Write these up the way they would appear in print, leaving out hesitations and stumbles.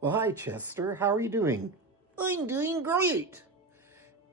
Well, hi, Chester. How are you doing? I'm doing great.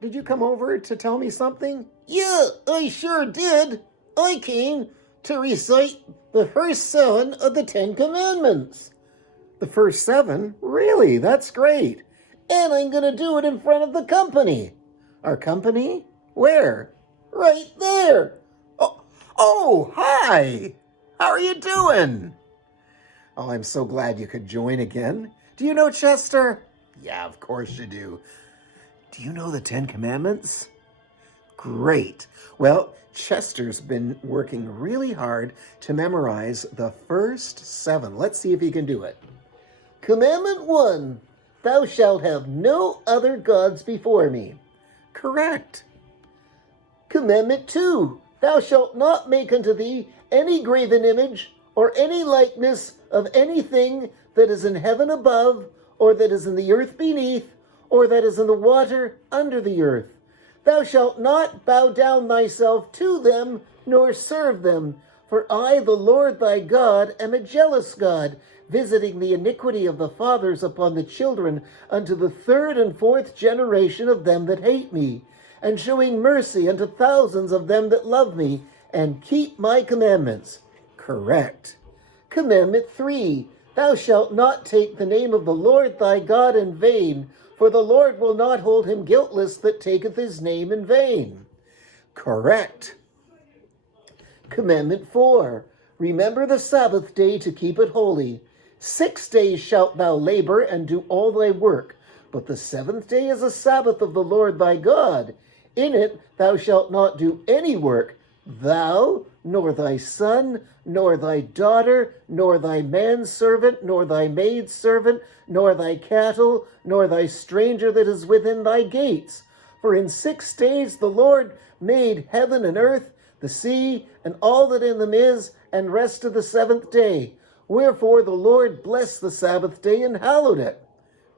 Did you come over to tell me something? Yeah, I sure did. I came to recite the first 7 of the 10 commandments. The first 7? Really? That's great. And I'm gonna do it in front of the company. Our company? Where? Right there. Oh, hi! How are you doing? Oh, I'm so glad you could join again. Do you know Chester? Yeah, of course you do. Do you know the 10 Commandments? Great. Well, Chester's been working really hard to memorize the first 7. Let's see if he can do it. Commandment 1. Thou shalt have no other gods before me. Correct. Commandment 2. Thou shalt not make unto thee any graven image or any likeness of anything that is in heaven above, or that is in the earth beneath, or that is in the water under the earth. Thou shalt not bow down thyself to them, nor serve them. For I, the Lord thy God, am a jealous God, visiting the iniquity of the fathers upon the children unto the 3rd and 4th generation of them that hate me, and showing mercy unto thousands of them that love me, and keep my commandments. Correct. Commandment 3. Thou shalt not take the name of the Lord thy God in vain, for the Lord will not hold him guiltless that taketh his name in vain. Correct. Commandment 4. Remember the Sabbath day to keep it holy. 6 days shalt thou labor and do all thy work, but the 7th day is a Sabbath of the Lord thy God. In it thou shalt not do any work, thou, nor thy son, nor thy daughter, nor thy manservant, nor thy maidservant, nor thy cattle, nor thy stranger that is within thy gates. For in 6 days the Lord made heaven and earth, the sea, and all that in them is, and rested the 7th day. Wherefore the Lord blessed the Sabbath day and hallowed it.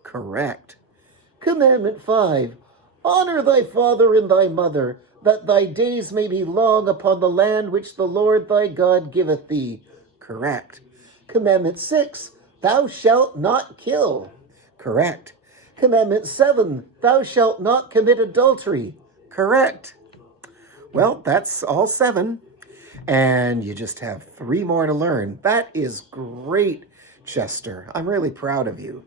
Correct. Commandment 5. Honor thy father and thy mother, that thy days may be long upon the land which the Lord thy God giveth thee. Correct. Commandment 6. Thou shalt not kill. Correct. Commandment 7. Thou shalt not commit adultery. Correct. Well, that's all 7. And you just have 3 more to learn. That is great, Chester. I'm really proud of you.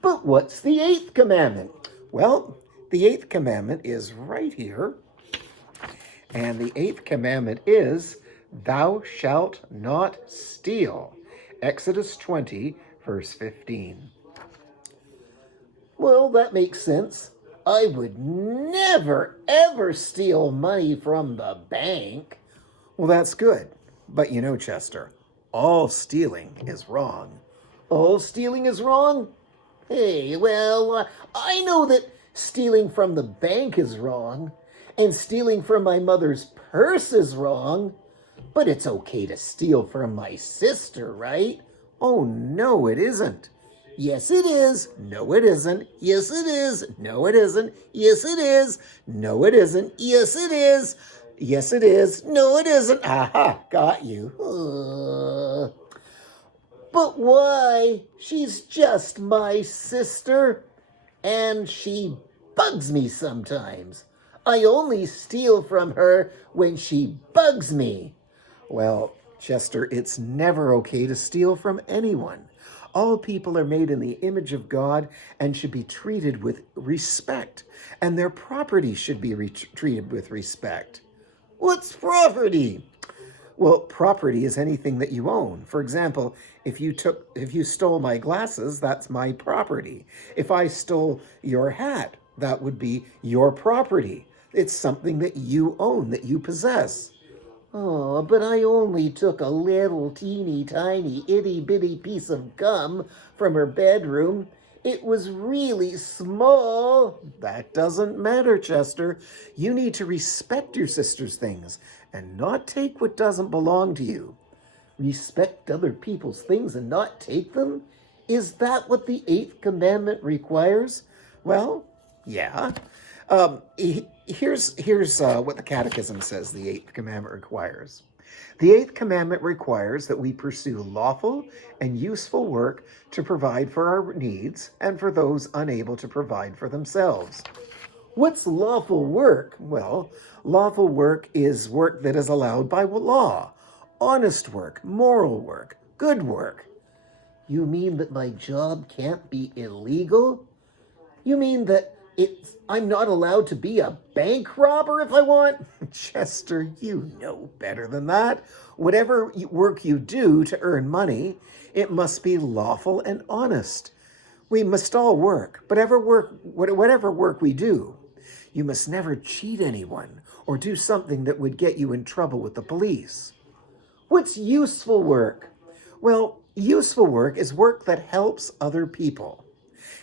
But what's the 8th commandment? Well, the 8th commandment is right here. And the 8th commandment is, thou shalt not steal. Exodus 20, verse 15. Well, that makes sense. I would never, ever steal money from the bank. Well, that's good. But you know, Chester, all stealing is wrong. All stealing is wrong? Hey, well, I know that stealing from the bank is wrong, and stealing from my mother's purse is wrong, but it's okay to steal from my sister, right? Oh, no, it isn't. Yes, it is. No, it isn't. Yes, it is. No, it isn't. Yes, it is. No, it isn't. Yes, it is. Yes, it is. No, it isn't. Aha, got you. But why? She's just my sister, and she bugs me sometimes. I only steal from her when she bugs me. Well, Chester, it's never okay to steal from anyone. All people are made in the image of God and should be treated with respect, and their property should be treated with respect. What's property? Well, property is anything that you own. For example, if you stole my glasses, that's my property. If I stole your hat, that would be your property. It's something that you own, that you possess. Oh, but I only took a little teeny tiny itty bitty piece of gum from her bedroom. It was really small. That doesn't matter, Chester. You need to respect your sister's things and not take what doesn't belong to you. Respect other people's things and not take them? Is that what the 8th commandment requires? Well, yeah. Here's what the Catechism says the 8th commandment requires. The eighth commandment requires that we pursue lawful and useful work to provide for our needs and for those unable to provide for themselves. What's lawful work? Well, lawful work is work that is allowed by law, honest work, moral work, good work. You mean that my job can't be illegal? You mean that I'm not allowed to be a bank robber if I want? Chester, you know better than that. Whatever work you do to earn money, it must be lawful and honest. We must all work, but whatever work we do, you must never cheat anyone or do something that would get you in trouble with the police. What's useful work? Well, useful work is work that helps other people.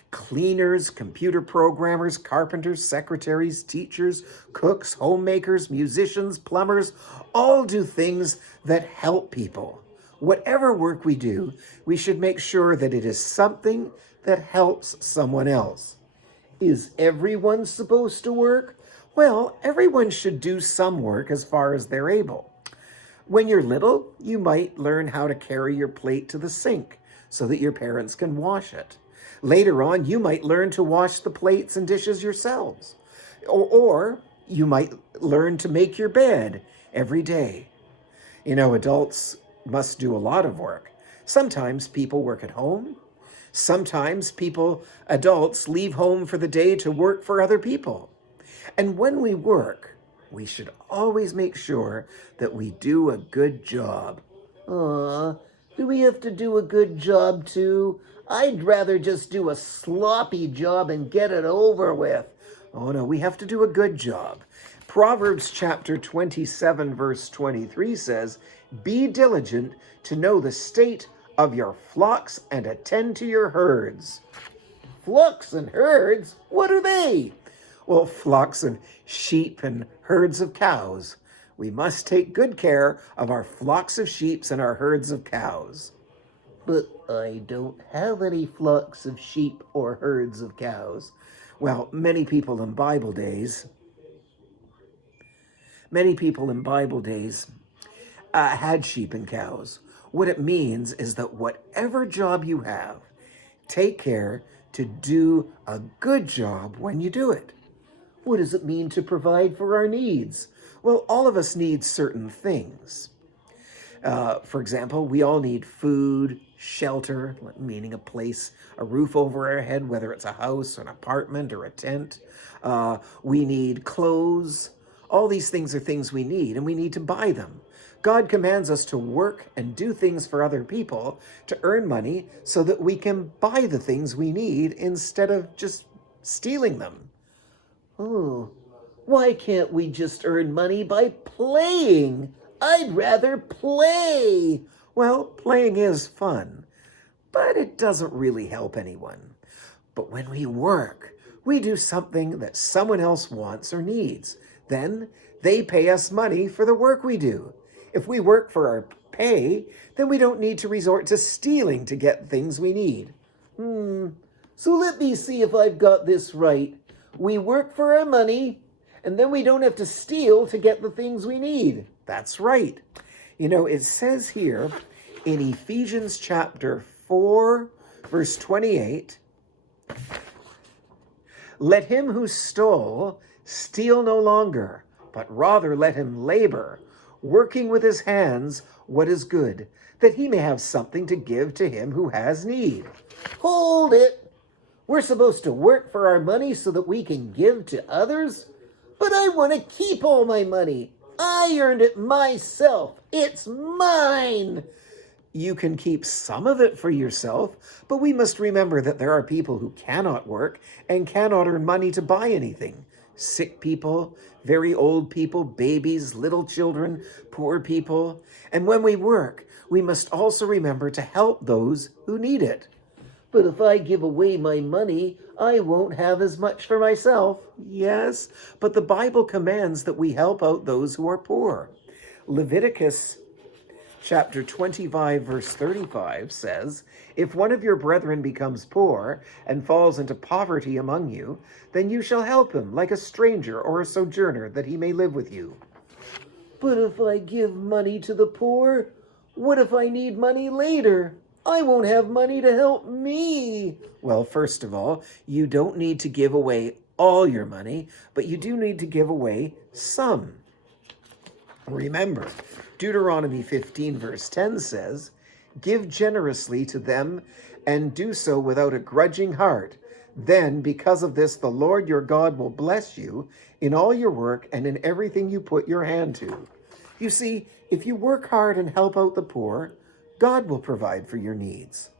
Cleaners, computer programmers, carpenters, secretaries, teachers, cooks, homemakers, musicians, plumbers, all do things that help people. Whatever work we do, we should make sure that it is something that helps someone else. Is everyone supposed to work? Well, everyone should do some work as far as they're able. When you're little, you might learn how to carry your plate to the sink so that your parents can wash it. Later on, you might learn to wash the plates and dishes yourselves. Or you might learn to make your bed every day. You know, adults must do a lot of work. Sometimes people work at home. Sometimes adults leave home for the day to work for other people. And when we work, we should always make sure that we do a good job. Do we have to do a good job too? I'd rather just do a sloppy job and get it over with. Oh no, we have to do a good job. Proverbs chapter 27 verse 23 says, "Be diligent to know the state of your flocks and attend to your herds." Flocks and herds? What are they? Well, flocks of sheep and herds of cows. We must take good care of our flocks of sheep and our herds of cows. But I don't have any flocks of sheep or herds of cows. Well, many people in Bible days had sheep and cows. What it means is that whatever job you have, take care to do a good job when you do it. What does it mean to provide for our needs? Well, all of us need certain things. For example, we all need food, shelter, meaning a roof over our head, whether it's a house, an apartment, or a tent. We need clothes. All these things are things we need, and we need to buy them. God commands us to work and do things for other people to earn money so that we can buy the things we need instead of just stealing them. Oh, why can't we just earn money by playing? I'd rather play. Well, playing is fun, but it doesn't really help anyone. But when we work, we do something that someone else wants or needs. Then they pay us money for the work we do. If we work for our pay, then we don't need to resort to stealing to get things we need. So let me see if I've got this right. We work for our money, and then we don't have to steal to get the things we need. That's right. You know, it says here in Ephesians chapter 4, verse 28, "Let him who stole steal no longer, but rather let him labor, working with his hands what is good, that he may have something to give to him who has need." Hold it! We're supposed to work for our money so that we can give to others? But I want to keep all my money. I earned it myself. It's mine. You can keep some of it for yourself, but we must remember that there are people who cannot work and cannot earn money to buy anything. Sick people, very old people, babies, little children, poor people. And when we work, we must also remember to help those who need it. But if I give away my money, I won't have as much for myself. Yes, but the Bible commands that we help out those who are poor. Leviticus chapter 25, verse 35 says, "If one of your brethren becomes poor and falls into poverty among you, then you shall help him like a stranger or a sojourner, that he may live with you." But if I give money to the poor, what if I need money later? I won't have money to help me. Well, first of all, you don't need to give away all your money, but you do need to give away some. Remember, Deuteronomy 15 verse 10 says, "Give generously to them and do so without a grudging heart. Then, because of this, the Lord your God will bless you in all your work and in everything you put your hand to." You see, if you work hard and help out the poor, God will provide for your needs.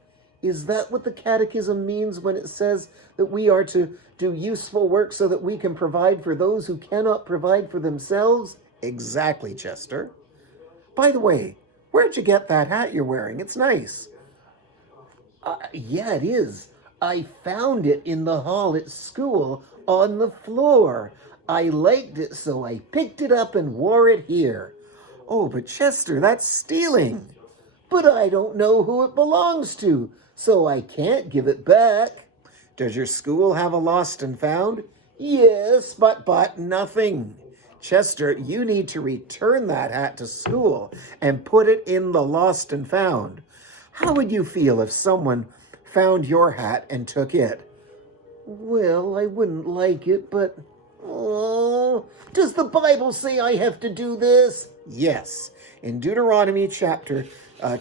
Is that what the Catechism means when it says that we are to do useful work so that we can provide for those who cannot provide for themselves? Exactly, Chester. By the way, where'd you get that hat you're wearing? It's nice. Yeah, it is. I found it in the hall at school on the floor. I liked it, so I picked it up and wore it here. Oh, but Chester, that's stealing. But I don't know who it belongs to, so I can't give it back. Does your school have a lost and found? Yes, But nothing. Chester, you need to return that hat to school and put it in the lost and found. How would you feel if someone found your hat and took it? well, I wouldn't like it, but... Oh, does the Bible say I have to do this? Yes. In Deuteronomy chapter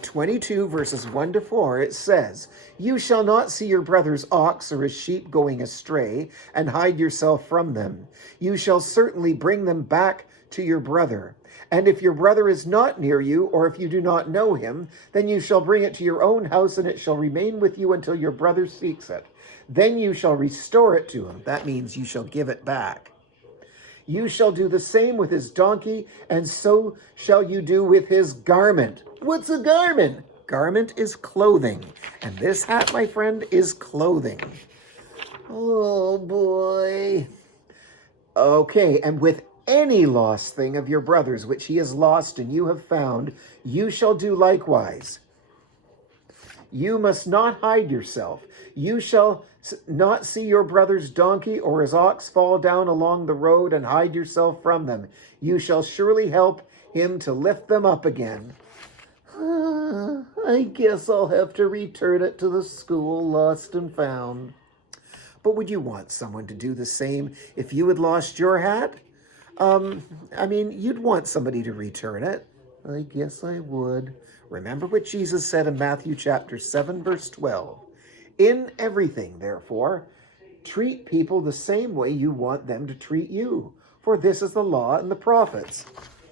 22, verses 1 to 4, it says, "You shall not see your brother's ox or his sheep going astray, and hide yourself from them. You shall certainly bring them back to your brother. And if your brother is not near you, or if you do not know him, then you shall bring it to your own house, and it shall remain with you until your brother seeks it. Then you shall restore it to him." That means you shall give it back. "You shall do the same with his donkey, and so shall you do with his garment." What's a garment? Garment is clothing, and this hat, my friend, is clothing. Oh, boy. Okay, and with any lost thing of your brother's which he has lost and you have found, you shall do likewise. You must not hide yourself. You shall not see your brother's donkey or his ox fall down along the road and hide yourself from them. You shall surely help him to lift them up again. I guess I'll have to return it to the school lost and found. But would you want someone to do the same if you had lost your hat? You'd want somebody to return it. I guess I would. Remember what Jesus said in Matthew chapter 7, verse 12. "In everything, therefore, treat people the same way you want them to treat you, for this is the law and the prophets."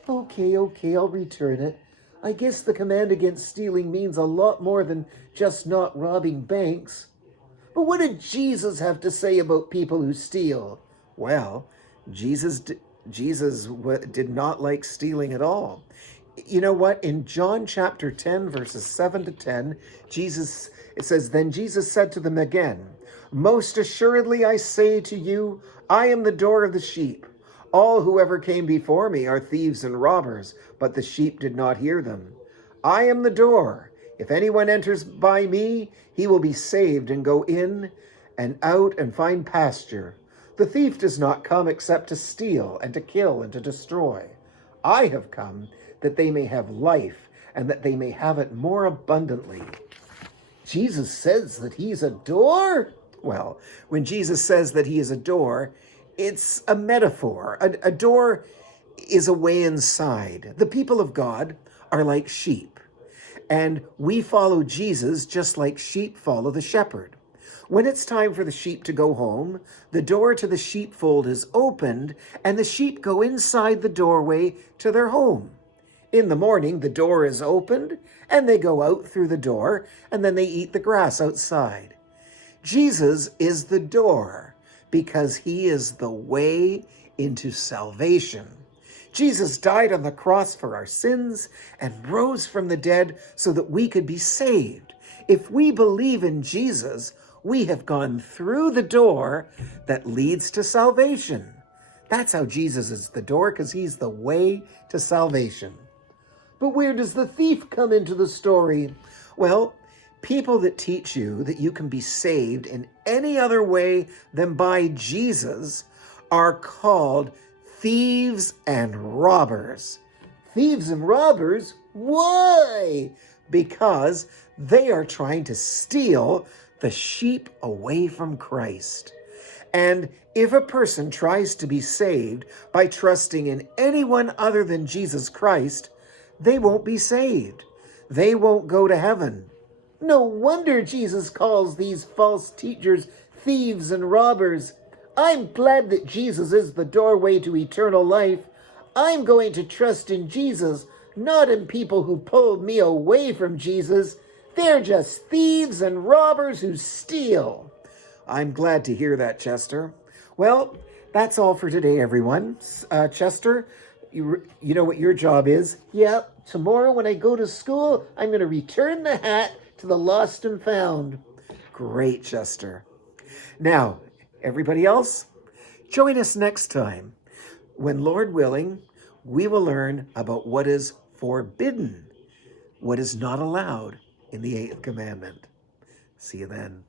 Okay, I'll return it. I guess the command against stealing means a lot more than just not robbing banks. But what did Jesus have to say about people who steal? Well, Jesus did not like stealing at all. You know what? In John chapter 10, verses 7 to 10, it says, "Then Jesus said to them again, 'Most assuredly I say to you, I am the door of the sheep. All who ever came before me are thieves and robbers, but the sheep did not hear them. I am the door. If anyone enters by me, he will be saved and go in and out and find pasture. The thief does not come except to steal and to kill and to destroy. I have come that they may have life and that they may have it more abundantly.'" Jesus says that he's a door? Well, when Jesus says that he is a door, it's a metaphor. A door is a way inside. The people of God are like sheep, and we follow Jesus just like sheep follow the shepherd. When it's time for the sheep to go home, the door to the sheepfold is opened, and the sheep go inside the doorway to their home. In the morning, the door is opened, and they go out through the door, and then they eat the grass outside. Jesus is the door because he is the way into salvation. Jesus died on the cross for our sins and rose from the dead so that we could be saved. If we believe in Jesus, we have gone through the door that leads to salvation. That's how Jesus is the door, because he's the way to salvation. But where does the thief come into the story? Well, people that teach you that you can be saved in any other way than by Jesus are called thieves and robbers. Thieves and robbers? Why? Because they are trying to steal the sheep away from Christ. And if a person tries to be saved by trusting in anyone other than Jesus Christ, they won't be saved. They won't go to heaven. No wonder Jesus calls these false teachers thieves and robbers. I'm glad that Jesus is the doorway to eternal life. I'm going to trust in Jesus, not in people who pulled me away from Jesus. They're just thieves and robbers who steal. I'm glad to hear that, Chester. Well, that's all for today, everyone. Chester, you know what your job is? Yep, tomorrow when I go to school, I'm going to return the hat to the lost and found. Great, Chester. Now, everybody else, join us next time when, Lord willing, we will learn about what is forbidden, what is not allowed in the 8th commandment. See you then.